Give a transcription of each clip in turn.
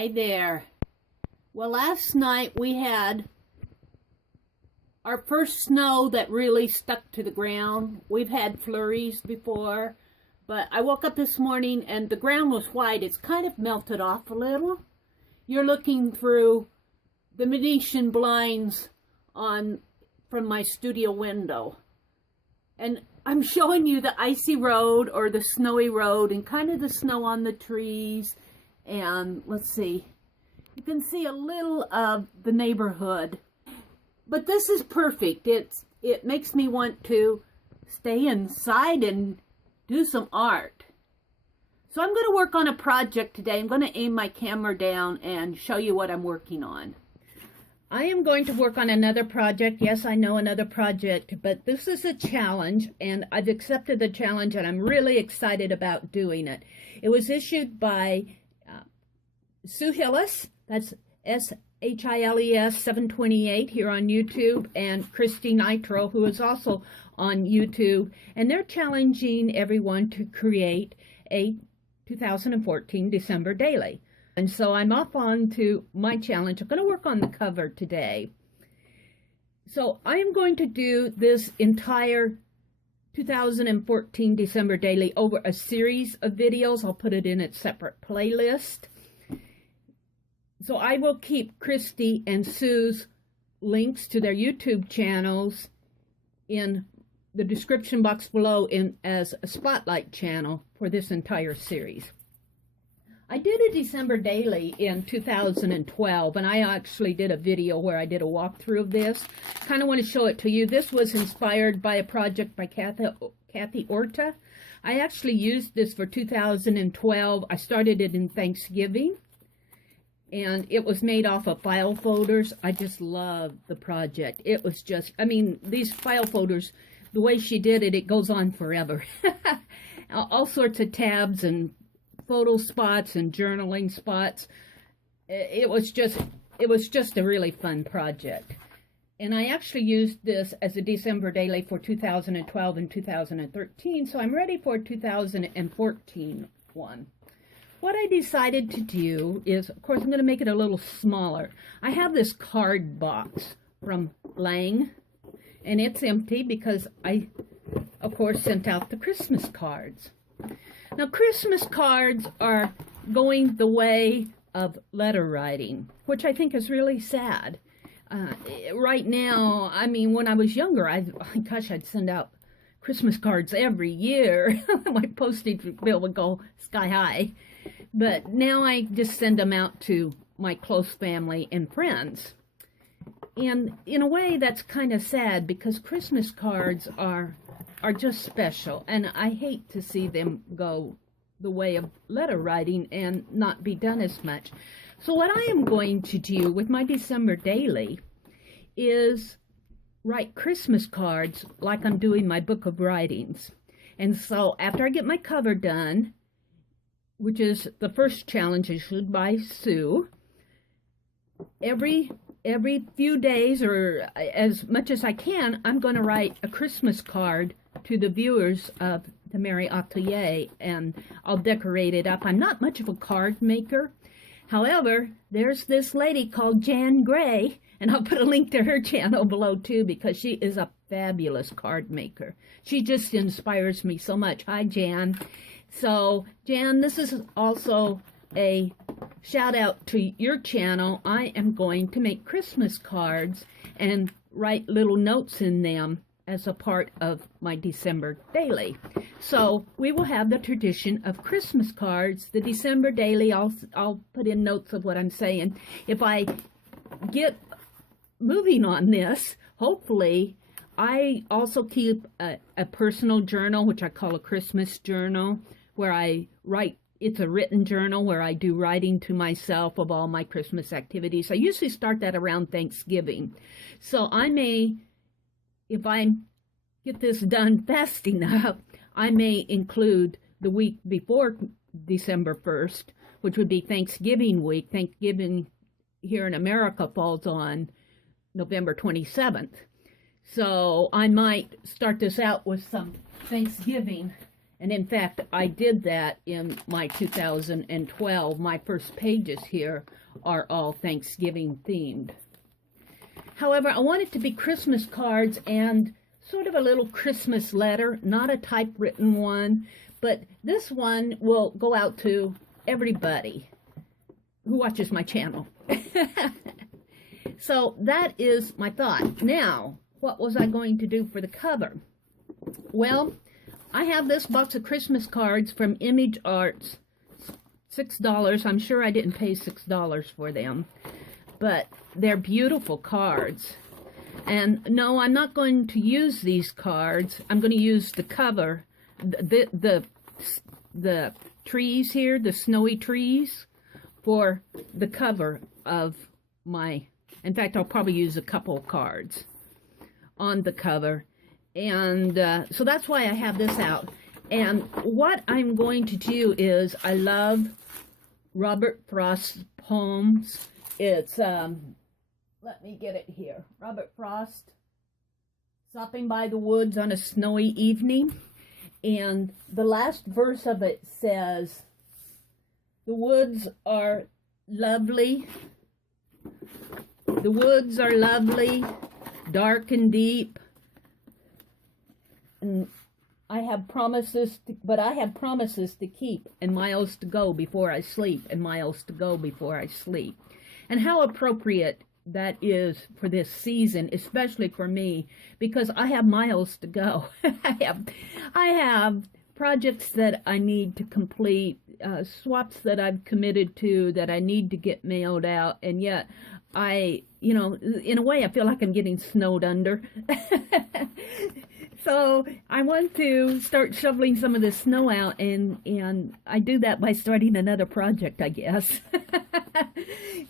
Hi there. Well, last night we had our first snow that really stuck to the ground. We've had flurries before, but I woke up this morning and the ground was white. It's kind of melted off a little. You're looking through the Venetian blinds from my studio window. And I'm showing you the icy road or the snowy road and kind of the snow on the trees. And let's see, you can see a little of the neighborhood. But this is perfect. It makes me want to stay inside and do some art. So I'm going to work on a project today. I'm going to aim my camera down and show you what I'm working on. I am going to work on another project. Yes, I know, another project, but this is a challenge, and I've accepted the challenge, and I'm really excited about doing it. It was issued by Sue Hillis, that's SHILES 728 here on YouTube, and Kristy Nitro, who is also on YouTube, and they're challenging everyone to create a 2014 December daily. And so I'm off on to my challenge. I'm going to work on the cover today. So I am going to do this entire 2014 December daily over a series of videos. I'll put it in its separate playlist. So I will keep Kristy and Sue's links to their YouTube channels in the description box below as a spotlight channel for this entire series. I did a December daily in 2012, and I actually did a video where I did a walkthrough of this. Kind of want to show it to you. This was inspired by a project by Kathy Orta. I actually used this for 2012. I started it in Thanksgiving, and it was made off of file folders. I just loved the project. It was just, I mean, these file folders, the way she did it, it goes on forever. All sorts of tabs and photo spots and journaling spots. It was just a really fun project. And I actually used this as a December daily for 2012 and 2013, so I'm ready for 2014 one. What I decided to do is, of course, I'm going to make it a little smaller. I have this card box from Lang, and it's empty because I, of course, sent out the Christmas cards. Now, Christmas cards are going the way of letter writing, which I think is really sad. Right now, I mean, when I was younger, gosh, I'd send out Christmas cards every year. My postage bill would go sky high. But now I just send them out to my close family and friends. And in a way, that's kind of sad because Christmas cards are just special. And I hate to see them go the way of letter writing and not be done as much. So what I am going to do with my December daily is write Christmas cards like I'm doing my book of writings. And so after I get my cover done, which is the first challenge issued by Sue, every few days or as much as I can, I'm going to write a Christmas card to the viewers of The.Meri.Atelier, and I'll decorate it up. I'm not much of a card maker. However, there's this lady called Jann Gray, and I'll put a link to her channel below too because she is a fabulous card maker. She just inspires me so much. Hi, Jann. So, Jann, this is also a shout out to your channel. I am going to make Christmas cards and write little notes in them as a part of my December daily. So we will have the tradition of Christmas cards. The December daily, I'll put in notes of what I'm saying. If I get moving on this, hopefully, I also keep a personal journal, which I call a Christmas journal, where I write. It's a written journal where I do writing to myself of all my Christmas activities. I usually start that around Thanksgiving. So I may, if I get this done fast enough, I may include the week before December 1st, which would be Thanksgiving week. Thanksgiving here in America falls on November 27th. So I might start this out with some Thanksgiving And in fact, I did that in my 2012. My first pages here are all Thanksgiving themed. However, I want it to be Christmas cards and sort of a little Christmas letter, not a typewritten one, but this one will go out to everybody who watches my channel. So that is my thought. Now, what was I going to do for the cover? Well, I have this box of Christmas cards from Image Arts, $6. I'm sure I didn't pay $6 for them, but they're beautiful cards. And no, I'm not going to use these cards. I'm going to use the cover, the trees here, the snowy trees, for the cover of my, in fact, I'll probably use a couple of cards on the cover. And so that's why I have this out. And what I'm going to do is, I love Robert Frost's poems. It's, let me get it here. Robert Frost, Stopping by the Woods on a Snowy Evening. And the last verse of it says, the woods are lovely. The woods are lovely, dark and deep. And I have promises, but I have promises to keep, and miles to go before I sleep, and miles to go before I sleep. And how appropriate that is for this season, especially for me, because I have miles to go. I have projects that I need to complete, swaps that I've committed to that I need to get mailed out, and yet I, you know, in a way I feel like I'm getting snowed under. So I want to start shoveling some of the snow out, and I do that by starting another project, I guess.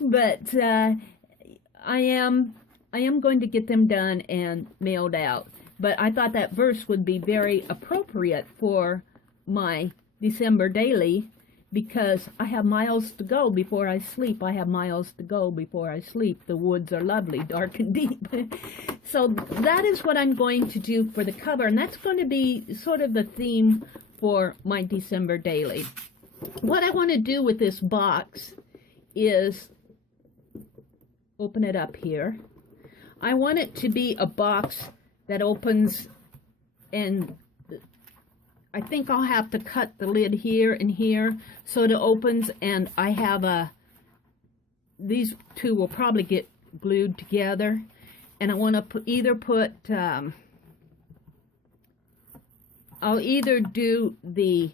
But I am going to get them done and mailed out. But I thought that verse would be very appropriate for my December daily, because I have miles to go before I sleep. I have miles to go before I sleep. The woods are lovely, dark and deep. So that is what I'm going to do for the cover, and that's going to be sort of the theme for my December daily. What I want to do with this box is open it up here. I want it to be a box that opens, and I think I'll have to cut the lid here and here so it opens, and I have these two will probably get glued together, and I want to either put, I'll either do the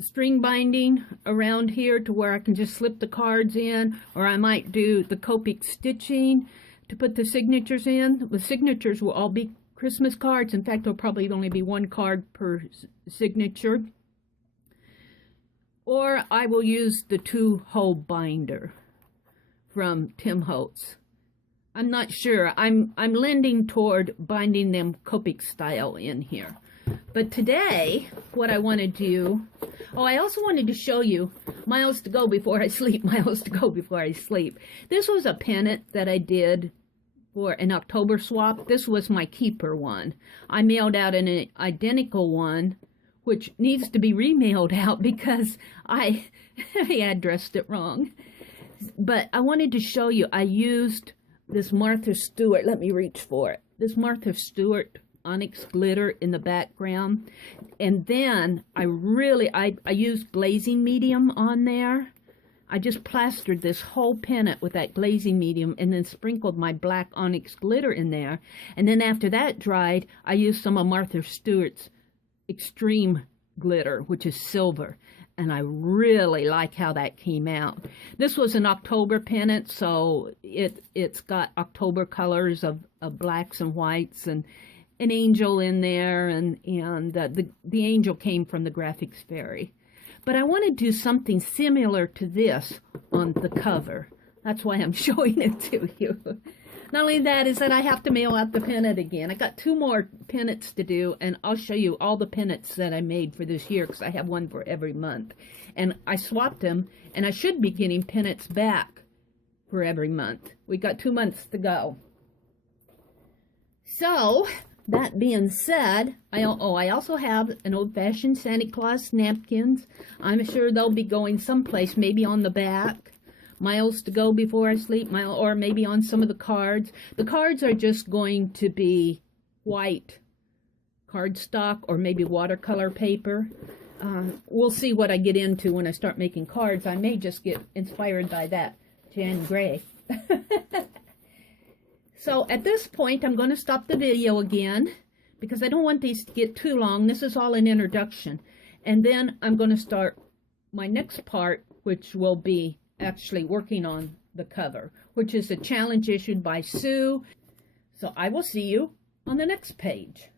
string binding around here to where I can just slip the cards in, or I might do the Copic stitching to put the signatures in. The signatures will all be Christmas cards. In fact, there'll probably only be one card per signature. Or I will use the 2-hole binder from Tim Holtz. I'm not sure. I'm leaning toward binding them Copic style in here. But today, what I want to do, oh, I also wanted to show you miles to go before I sleep, miles to go before I sleep. This was a pennant that I did for an October swap. This was my keeper one. I mailed out an identical one, which needs to be remailed out because I addressed it wrong. But I wanted to show you, I used this Martha Stewart, let me reach for it, this Martha Stewart onyx glitter in the background, and then I used glazing medium on there. I just plastered this whole pennant with that glazing medium and then sprinkled my black onyx glitter in there, and then after that dried, I used some of Martha Stewart's extreme glitter, which is silver, and I really like how that came out. This was an October pennant, so it's got October colors of blacks and whites, and an angel in there, and the angel came from the Graphics Fairy. But I want to do something similar to this on the cover. That's why I'm showing it to you. Not only that, is that I have to mail out the pennant again. I got 2 more pennants to do, and I'll show you all the pennants that I made for this year, because I have one for every month. And I swapped them, and I should be getting pennants back for every month. We got 2 months to go. So, that being said, I also have an old-fashioned Santa Claus napkins. I'm sure they'll be going someplace, maybe on the back. Miles to go before I sleep, or maybe on some of the cards. The cards are just going to be white cardstock or maybe watercolor paper. We'll see what I get into when I start making cards. I may just get inspired by that Jann Gray. So at this point, I'm going to stop the video again because I don't want these to get too long. This is all an introduction. And then I'm going to start my next part, which will be actually working on the cover, which is a challenge issued by Sue. So I will see you on the next page.